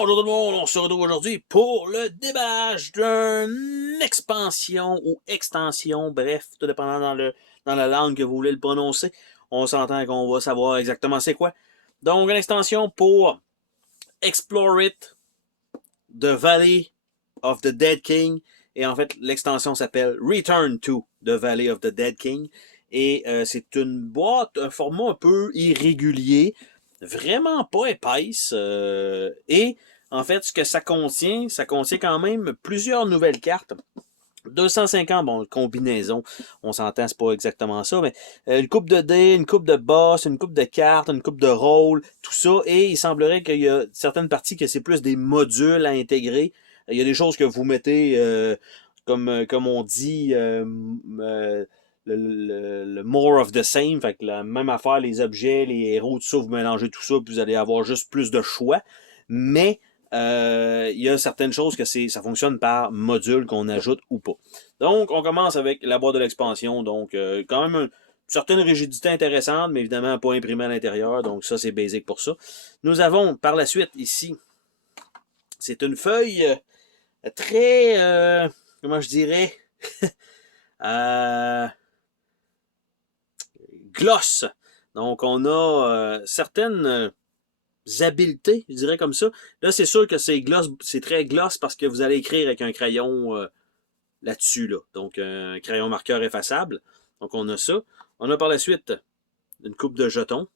Bonjour tout le monde, on se retrouve aujourd'hui pour le déballage d'une expansion ou extension, bref, tout dépendant dans la langue que vous voulez le prononcer. On s'entend qu'on va savoir exactement c'est quoi. Donc, une extension pour Explore It, The Valley of the Dead King. Et en fait, l'extension s'appelle Return to the Valley of the Dead King. Et c'est une boîte, un format un peu irrégulier, vraiment pas épaisse. Et en fait, ce que ça contient quand même plusieurs nouvelles cartes. 250, bon, combinaison, on s'entend, c'est pas exactement ça, mais une coupe de dés, une coupe de boss, une coupe de cartes, une coupe de rôle, tout ça, et il semblerait qu'il y a certaines parties que c'est plus des modules à intégrer. Il y a des choses que vous mettez, comme on dit, le more of the same, fait que la même affaire, les objets, les héros, tout ça, vous mélangez tout ça, puis vous allez avoir juste plus de choix. Mais il y a certaines choses que ça fonctionne par module qu'on ajoute ou pas. Donc, on commence avec la boîte de l'expansion. Donc, quand même une certaine rigidité intéressante, mais évidemment pas imprimée à l'intérieur. Donc, ça, c'est basic pour ça. Nous avons par la suite ici, c'est une feuille très, comment je dirais, gloss. Donc, on a certaines habiletés, je dirais comme ça. Là, c'est sûr que c'est gloss, c'est très gloss parce que vous allez écrire avec un crayon là-dessus, là. Donc, un crayon marqueur effaçable. Donc, on a ça. On a par la suite une coupe de jetons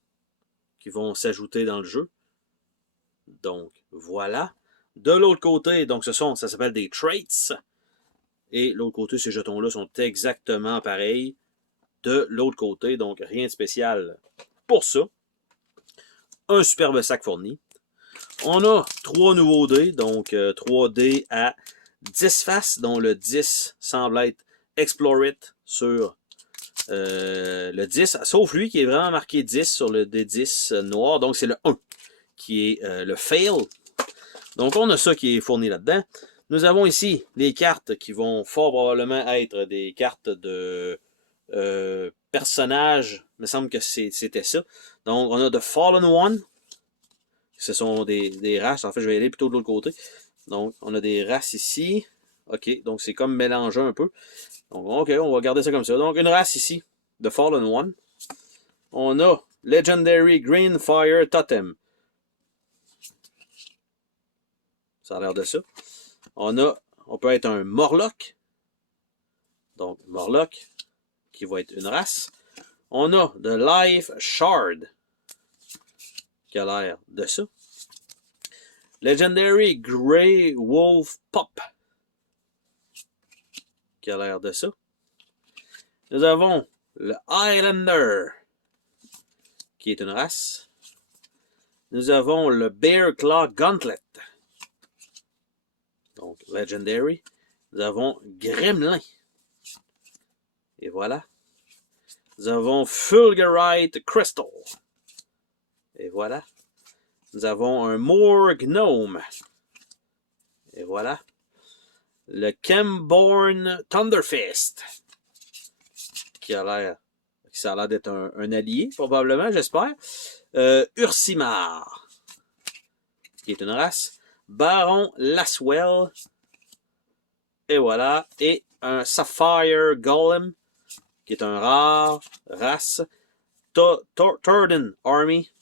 qui vont s'ajouter dans le jeu. Donc, voilà. De l'autre côté, donc ça s'appelle des traits. Et l'autre côté, ces jetons-là sont exactement pareils de l'autre côté. Donc, rien de spécial pour ça. Un superbe sac fourni. On a 3 nouveaux dés, donc 3 dés à 10 faces, dont le 10 semble être Explore It sur le 10, sauf lui qui est vraiment marqué 10 sur le D10 noir, donc c'est le 1 qui est le Fail. Donc on a ça qui est fourni là-dedans. Nous avons ici les cartes qui vont fort probablement être des cartes de personnages, il me semble que c'était ça. Donc on a The Fallen One, ce sont des races. En fait, je vais aller plutôt de l'autre côté. Donc, on a des races ici. OK, donc c'est comme mélangé un peu. Donc, OK, on va garder ça comme ça. Donc, une race ici, The Fallen One. On a Legendary Green Fire Totem. Ça a l'air de ça. On peut être un Morlock. Donc, Morlock, qui va être une race. On a The Life Shard, qui a l'air de ça. Legendary Grey Wolf Pup, qui a l'air de ça. Nous avons le Highlander, qui est une race. Nous avons le Bear Claw Gauntlet, donc Legendary. Nous avons Gremlin. Et voilà. Nous avons Fulgurite Crystal. Et voilà. Nous avons un Moor Gnome. Et voilà. Le Chemborn Thunderfist, qui a l'air, ça a l'air d'être un allié, probablement, j'espère. Ursimar, qui est une race. Baron Laswell. Et voilà. Et un Sapphire Golem, qui est un rare race. Turden Army,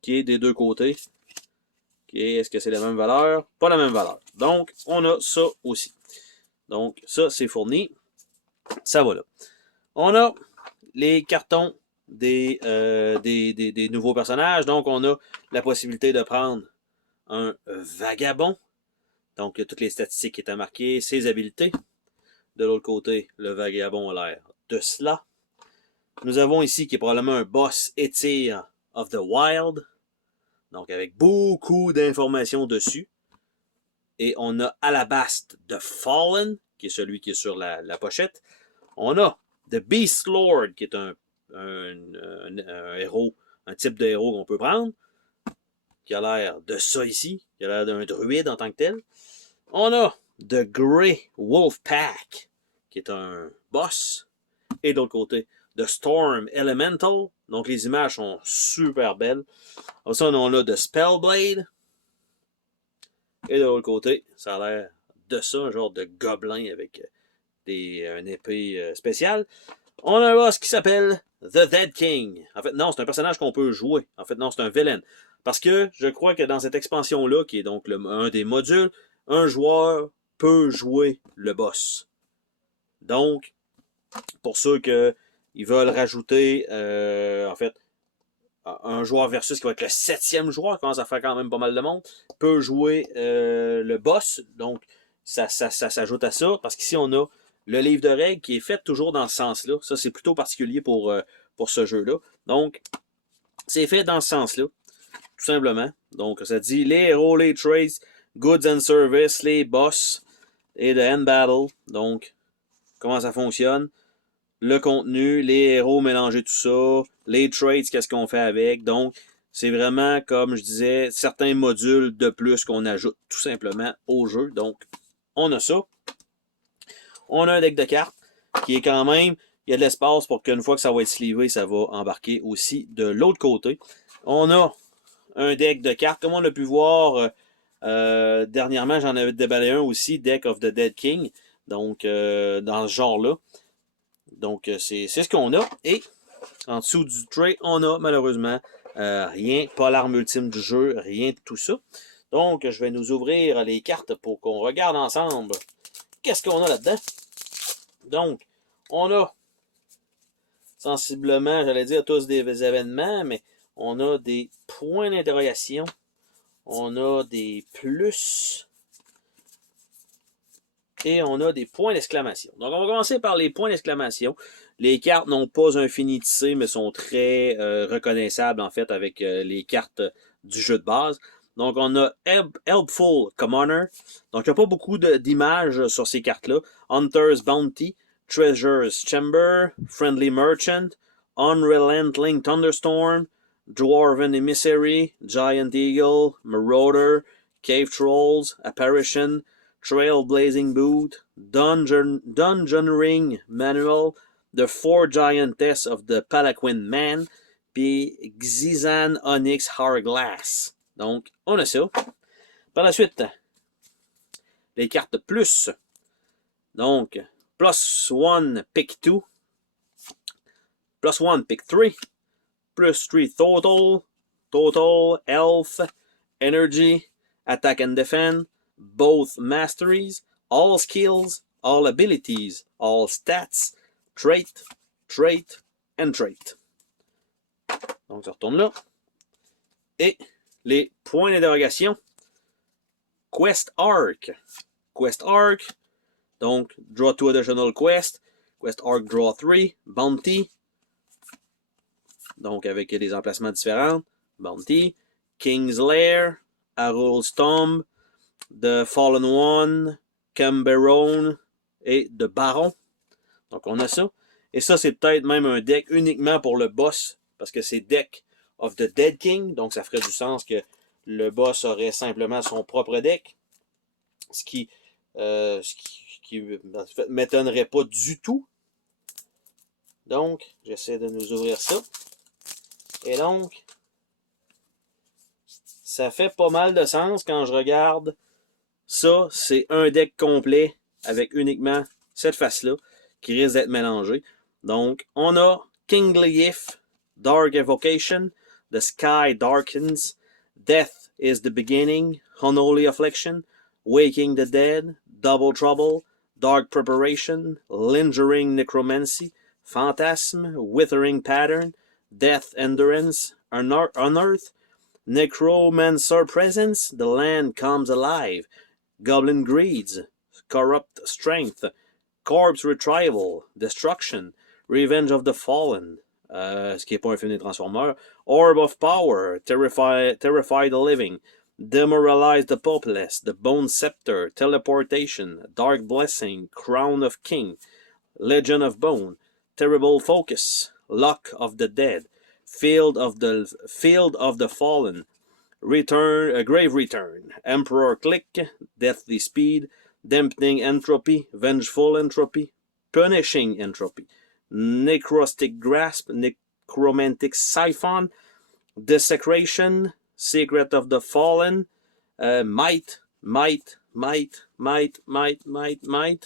qui est des deux côtés. Est-ce que c'est la même valeur? Pas la même valeur. Donc, on a ça aussi. Donc, ça, c'est fourni. Ça va là. On a les cartons des nouveaux personnages. Donc, on a la possibilité de prendre un vagabond. Donc, toutes les statistiques qui étaient marquées, ses habiletés. De l'autre côté, le vagabond a l'air de cela. Nous avons ici qui est probablement un boss Étire of the Wild. Donc, avec beaucoup d'informations dessus. Et on a Alabast the Fallen, qui est celui qui est sur la pochette. On a The Beast Lord, qui est un héros, un type de héros qu'on peut prendre, qui a l'air de ça ici, qui a l'air d'un druide en tant que tel. On a The Grey Wolf Pack, qui est un boss. Et de l'autre côté, The Storm Elemental. Donc les images sont super belles. Ensuite, on a The Spellblade, Et de l'autre côté, ça a l'air de ça, un genre de gobelin avec une épée spéciale. On a un boss qui s'appelle The Dead King. En fait, non, c'est un personnage qu'on peut jouer. En fait, non, c'est un villain. Parce que je crois que dans cette expansion-là, qui est donc un des modules, un joueur peut jouer le boss. Donc, pour ceux qui veulent rajouter, en fait, un joueur versus qui va être le 7e joueur, commence à faire quand même pas mal de monde, peut jouer le boss. Donc, ça s'ajoute à ça. Parce qu'ici, on a le livre de règles qui est fait toujours dans ce sens-là. Ça, c'est plutôt particulier pour ce jeu-là. Donc, c'est fait dans ce sens-là, tout simplement. Donc, ça dit les héros, les traits, goods and service, les boss et le end battle. Donc, comment ça fonctionne. Le contenu, les héros mélangés, tout ça, les traits, qu'est-ce qu'on fait avec. Donc, c'est vraiment, comme je disais, certains modules de plus qu'on ajoute tout simplement au jeu. Donc, on a ça. On a un deck de cartes qui est quand même, il y a de l'espace pour qu'une fois que ça va être slivé, ça va embarquer aussi de l'autre côté. On a un deck de cartes, comme on a pu voir dernièrement, j'en avais déballé un aussi, Deck of the Dead King, donc dans ce genre-là. Donc, c'est ce qu'on a. Et en dessous du tray, on a malheureusement rien, pas l'arme ultime du jeu, rien de tout ça. Donc, je vais nous ouvrir les cartes pour qu'on regarde ensemble qu'est-ce qu'on a là-dedans. Donc, on a sensiblement, j'allais dire tous des événements, mais on a des points d'interrogation, on a des plus et on a des points d'exclamation. Donc, on va commencer par les points d'exclamation. Les cartes n'ont pas un finité, mais sont très reconnaissables, en fait, avec les cartes du jeu de base. Donc, on a Helpful Commoner. Donc, il n'y a pas beaucoup d'images sur ces cartes-là. Hunter's Bounty, Treasure's Chamber, Friendly Merchant, Unrelenting Thunderstorm, Dwarven Emissary, Giant Eagle, Marauder, Cave Trolls, Apparition, Trailblazing Boot, Dungeoneering Manual, The Four Giantess of the Palaquin Man, puis Xizan Onyx Hourglass. Donc, on a ça. Par la suite, les cartes plus. Donc, +1, pick 2. +1, pick 3. +3, total. Total, health, energy, attack and defend, both masteries, all skills, all abilities, all stats, trait, and trait. Donc, ça retourne là. Et les points d'interrogation. Quest Arc. Quest Arc. Donc, draw 2 additional quest. Quest Arc, draw 3. Bounty. Donc, avec des emplacements différents. Bounty. King's Lair. Arul's Tomb. The Fallen One. Camberon. Et The Baron. Donc, on a ça. Et ça, c'est peut-être même un deck uniquement pour le boss. Parce que c'est Deck of the Dead King. Donc, ça ferait du sens que le boss aurait simplement son propre deck. Ce qui en fait, m'étonnerait pas du tout. Donc, j'essaie de nous ouvrir ça. Et donc, ça fait pas mal de sens quand je regarde ça. C'est un deck complet avec uniquement cette face-là qui risque d'être mélangée. Donc, on a Kingly If, Dark Evocation, The Sky Darkens, Death is the Beginning, Unholy Affliction, Waking the Dead, Double Trouble, Dark Preparation, Lingering Necromancy, Phantasm, Withering Pattern, Death Endurance, Unearth, Necromancer Presence, The Land Comes Alive, Goblin Greeds, Corrupt Strength, Corpse Retrieval, Destruction, Revenge of the Fallen, ce qui n'est pas un film des Transformers, Orb of Power, Terrify the Living, Demoralize the Populace, The Bone Scepter, Teleportation, Dark Blessing, Crown of King, Legend of Bone, Terrible Focus, Luck of the Dead, Field of the Fallen, Grave Return, Emperor Click, Deathly Speed, Dampening Entropy, Vengeful Entropy, Punishing Entropy, Necrostic Grasp, Necromantic Siphon, Desecration, Secret of the Fallen, Might, Might,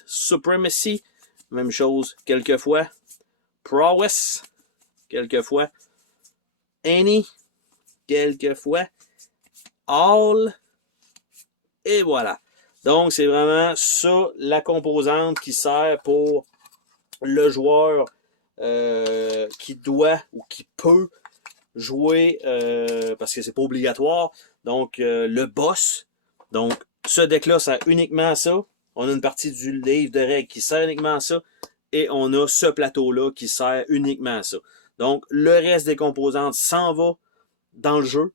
Supremacy, même chose quelquefois. Prowess, quelquefois. Any, quelquefois. All, et voilà. Donc, c'est vraiment ça, la composante qui sert pour le joueur qui doit ou qui peut jouer, parce que c'est pas obligatoire. Donc, le boss. Donc, ce deck-là sert uniquement à ça. On a une partie du livre de règles qui sert uniquement à ça. Et on a ce plateau-là qui sert uniquement à ça. Donc, le reste des composantes s'en va dans le jeu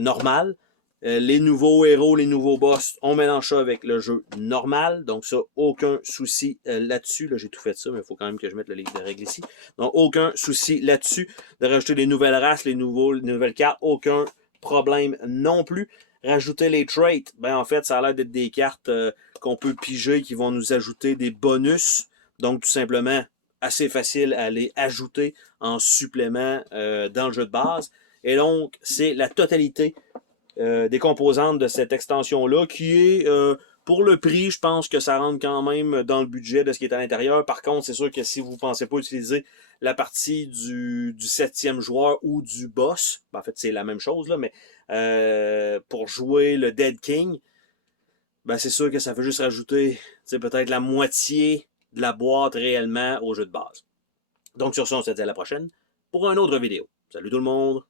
normal. Les nouveaux héros, les nouveaux boss, on mélange ça avec le jeu normal. Donc ça, aucun souci là-dessus. Là, j'ai tout fait ça, mais il faut quand même que je mette le livre de règles ici. Donc aucun souci là-dessus. De rajouter des nouvelles races, les nouvelles cartes, aucun problème non plus. Rajouter les traits, ben en fait, ça a l'air d'être des cartes qu'on peut piger qui vont nous ajouter des bonus. Donc tout simplement, assez facile à les ajouter en supplément dans le jeu de base. Et donc, c'est la totalité des composantes de cette extension-là qui est, pour le prix, je pense que ça rentre quand même dans le budget de ce qui est à l'intérieur. Par contre, c'est sûr que si vous ne pensez pas utiliser la partie du 7e joueur ou du boss, ben en fait, c'est la même chose, là, mais pour jouer le Dead King, ben c'est sûr que ça veut juste rajouter peut-être la moitié de la boîte réellement au jeu de base. Donc sur ça, on se dit à la prochaine pour une autre vidéo. Salut tout le monde!